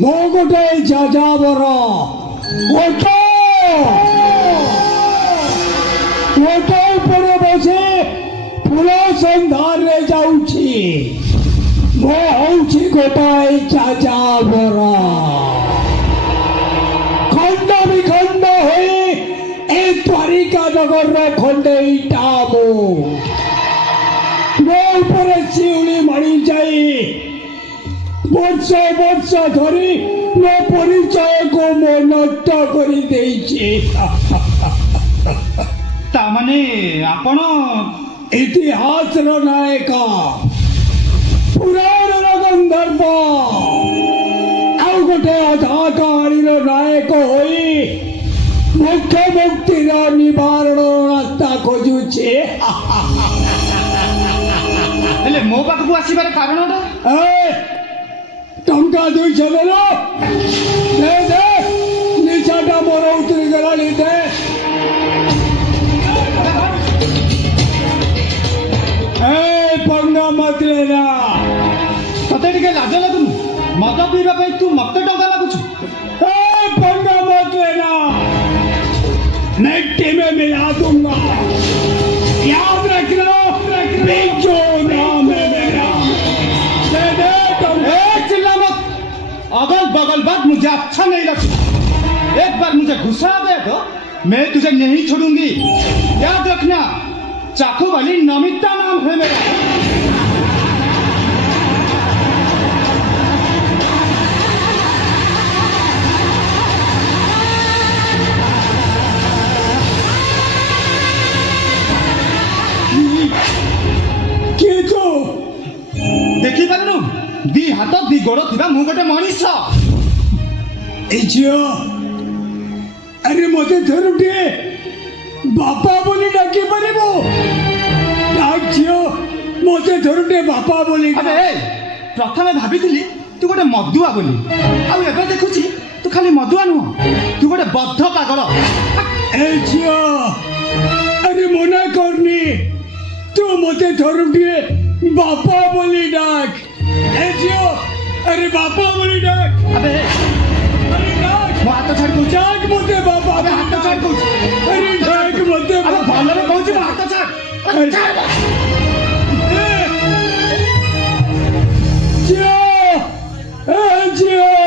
ମୋ ଗୋଟେ ଯାଯାବର ଓଟ ଉପରେ ବସି ଫୁଲ ସନ୍ଧାନରେ ଯାଉଛି। ମୁଁ ହଉଛି ଗୋଟାଏ ଯାଯାବର। ଖଣ୍ଡ ବିଖଣ୍ଡ ହୋଇ ଏ ଦ୍ୱାରିକା ନଗରର ଖଣ୍ଡେଇଟା ମୋ ଉପରେ ଶିଉଳି ମାଡ଼ି ଯାଇ ବର୍ଷ ବର୍ଷ ଧରି ମୋ ପରିଚୟକୁ ମୁଁ ନଷ୍ଟ କରିଦେଇଛି। ତାମାନେ ଆପଣ ଇତିହାସର ନାୟକ, ପୁରାଣର ଗନ୍ଧର୍ବ, ଆଉ ଗୋଟେ ଅଧା କାହାଣୀର ନାୟକ ହୋଇ ମୁଖ୍ୟ ମୁକ୍ତିର ନିବାରଣ ରାସ୍ତା ଖୋଜୁଛି। ହେଲେ ମୋ ପାଖକୁ ଆସିବାର କାରଣଟା? ଟଙ୍କା 200 ଦେଲ, ଦେ ନିଶାଟା ମୋର ଉତରି ଗଲାଣି, ଦେ। ପଙ୍ଗା ମତରେ ନା, ତତେ ଟିକେ ଲାଜ ଲାଗୁନି? ମଦ ପିଇବା ପାଇଁ ତୁ ମତେ ଟଙ୍କା ଲାଗୁଛୁ? पंगा मत लेना, मिट्टी में मिला दूंगा। याद रखना, बिज्जू नाम है मेरा। चिल्ला मत, अगल बगल बात मुझे अच्छा नहीं लगता। एक बार मुझे गुस्सा आ गया तो मैं तुझे नहीं छोड़ूंगी। याद रखना, चाकू वाली नमिता नाम है मेरा। देखी पारनु दी हाथ दी गोड़ थिबा मु गोटे मनीष। झील अरे मत थरुटे बापा बोली डाकी पारिबो। डाक झील मत थरुटे बापा बोली। अरे प्रथमे भाबिथिली तू गोटे मदुआ बोली, आउ एबे देखुची तू खाली मदुआ नुह, तू गोटे बद्ध पागल। झील अरे मना करनी, तू मत थरुटे बापा बोली डाक। झील अरे बापा बोली डाक। अबे अरे डाक मो हाथ छाड़ कहूँ, डाक मते बापा। अबे हाथ छाड़ कहूँ। अरे डाक मते अबे भलरे कहूँ मो हाथ छाड़। झील झील